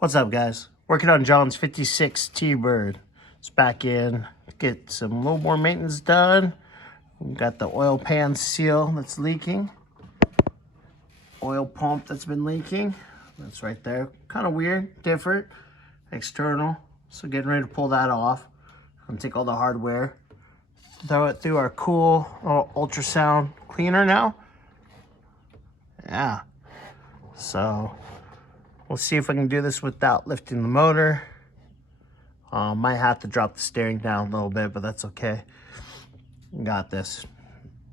What's up, guys? Working on John's 56 T-Bird. It's back in. Get some little more maintenance done. We've got the oil pan seal that's leaking. Oil pump that's been leaking. That's right there. Kind of weird, different, external. So getting ready to pull that off. I'm gonna take all the hardware, throw it through our cool ultrasound cleaner now. Yeah. So we'll see if I can do this without lifting the motor. Might have to drop the steering down a little bit, but that's okay. Got this.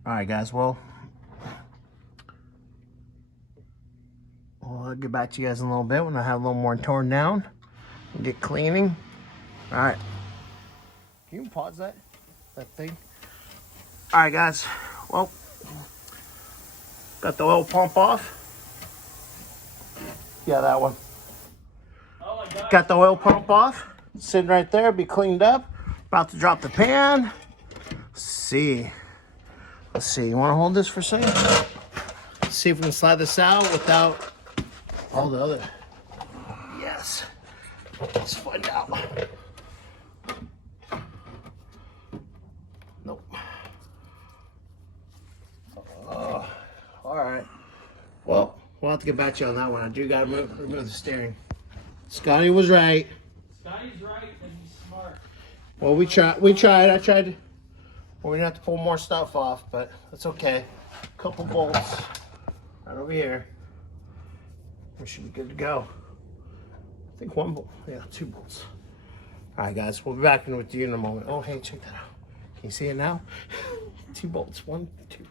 All right, guys. Well, I'll get back to you guys in a little bit when I have a little more torn down and get cleaning. All right. Can you pause that thing? All right, guys. Well, got the oil pump off. Yeah, that one. Oh my God. Got the oil pump off. Sitting right there, be cleaned up. About to drop the pan. Let's see. You want to hold this for a second? Let's see if we can slide this out without all the other. Yes. Let's find out. Nope. All right. Well, we'll have to get back to you on that one. I do got to remove the steering. Scotty was right. Scotty's right and he's smart. Well, we tried. I tried. We're gonna have to pull more stuff off, but that's okay. A couple bolts right over here. We should be good to go. I think one bolt. Yeah, 2 bolts. All right, guys. We'll be back in with you in a moment. Oh, hey, check that out. Can you see it now? 2 bolts. 1, 2.